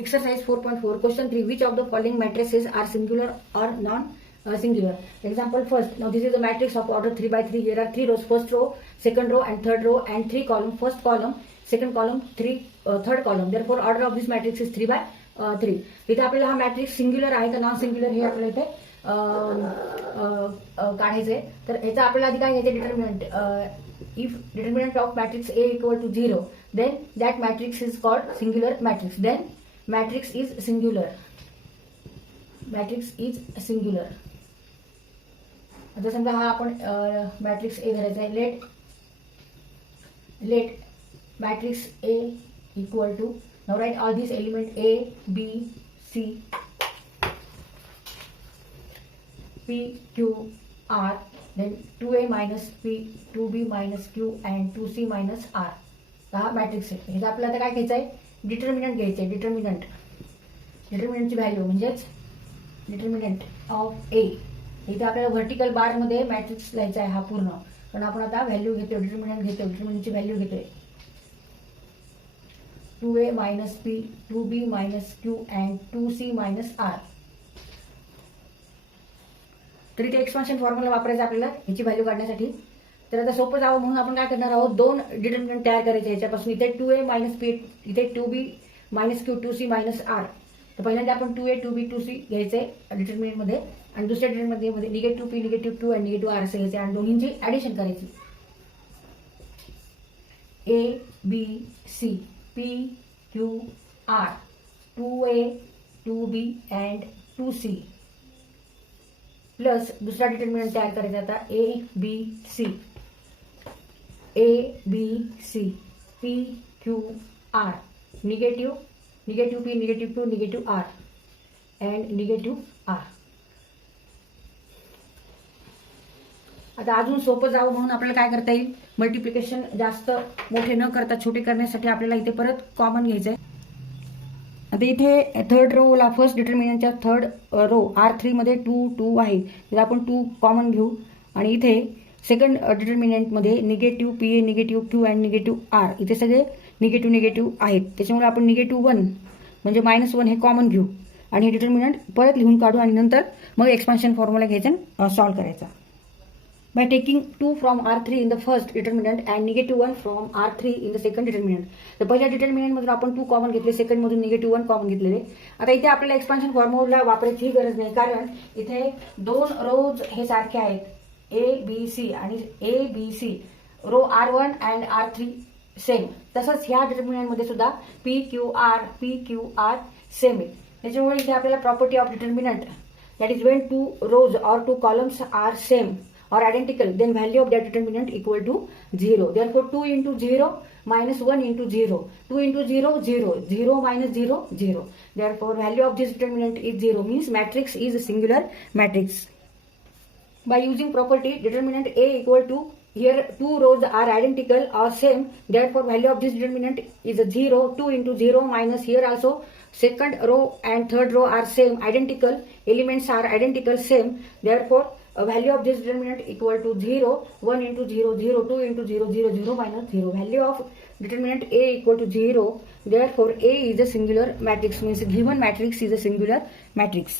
Exercise 4.4, question 3. Which of the following matrices are singular or non-singular? Example first. Now this is a matrix of order 3 by 3. Here are 3 rows. First row, second row and third row and 3 column. First column, second column, third column. Therefore order of this matrix is 3 by 3. इथे आपल्याला हा matrix singular आहे का non singular हे आपल्याला इथे काढायचंय. तर याचा आपल्याला आधी काय घ्यायचं determinant. If determinant of matrix A equal to 0, then that matrix is called singular matrix. Then matrix is singular. Matrix is singular. आता समजा हा आपण मॅट्रिक्स ए धरायचा आहे. Let matrix A equal to, now write all this element A, B, C, P, Q, R, then 2A minus P, 2B minus Q and 2C minus R. हा matrix आहे. हे आपल्याला आता काय घ्यायचं आहे, डिटर्मिनंट घ्यायचं आहे. डिटर्मिनंटची व्हॅल्यू म्हणजेच डिटर्मिनंट ऑफ ए. इथे आपल्याला व्हर्टिकल बार मध्ये मॅट्रिक्स लिहायचा आहे हा पूर्ण, पण आपण आता व्हॅल्यू घेतो, डिटर्मिनंट घेतो. डिटर्मिनंटची व्हॅल्यू घेतोय 2A minus P, 2B minus Q and 2C minus R. तर इथे एक्सपान्शन फॉर्म्युला वापरायचा आपल्याला याची व्हॅल्यू काढण्यासाठी. तर आता सोपं जावं म्हणून आपण काय करणार आहोत, दोन डिटर्मिनंट तयार करायचे याच्यापासून. इथे 2A minus P, इथे 2B minus Q, 2C minus R. तर पहिल्यांदा आपण 2A, 2B, 2C घ्यायचे डिटर्मिनंट मध्ये, आणि दुसऱ्या डिटर्मिनंट मध्ये निगेटिव्ह P, निगेटिव्ह 2 आणि निगेटिव्ह R असे घ्यायचे आणि दोन्हींची ऍडिशन करायची. A, B, C, P, Q, R, 2A, 2B and 2C plus दुसरा डिटर्मिनंट तयार करायचा आता A, B, C, A, B, C, P, Q, R, negative P, negative 2, negative R and negative R. आता अजून सोपं जावं म्हणून आपल्याला काय करता येईल, मल्टिप्लिकेशन जास्त मोठे न करता छोटे करण्यासाठी आपल्याला इथे परत कॉमन घ्यायचंय. आता इथे थर्ड रोला फर्स्ट डिटर्मिनंटच्या थर्ड रो R3 मध्ये 2, 2 आहे, तर आपण 2 कॉमन घेऊ. आणि इथे सेकंड डिटर्मिनंट मध्ये negative P, negative Q and negative R, इथे सगळे निगेटिव्ह आहेत. त्याच्यामुळे आपण -1 म्हणजे -1 हे कॉमन घेऊ आणि हे डिटर्मिनंट परत लिहून काढू आणि नंतर मग एक्सपान्शन फॉर्म्युला घ्यायचा सॉल्व्ह करायचा. By taking 2 from R3 in the first determinant and -1 from R3 in the second determinant. तर पहिल्या डिटर्मिनंट मधून आपण 2 कॉमन घेतले, सेकंड मधून -1 कॉमन घेतलेले. आता इथे आपल्याला एक्सपान्शन फॉर्म्युला वापरायची गरज नाही, कारण इथे दोन रोज हे सारखे आहेत, A, B, C आणि A, B, C row R1 and R3 same. तसंच ह्या डिटर्मिनंट मध्ये सुद्धा P, Q, R सेम आहे. त्याच्यामुळे इथे आपल्याला property of determinant, that is when 2 rows or 2 columns are same or identical, then value of that determinant equal to 0. Therefore 2 into 0 minus 1 into 0, 2 into 0, 0, 0 minus 0, 0. Therefore value of this determinant is 0, means matrix is a singular matrix. By using property determinant A equal to, here 2 rows are identical or same, therefore value of this determinant is a 0. 2 into 0 minus, here also second row and third row are same, identical, elements are identical, same, therefore value of this determinant equal to 0. 1 into 0, 0, 2 into 0, 0, 0 minus 0. Value of determinant A equal to 0. Therefore A is a singular matrix, means given matrix is a singular matrix.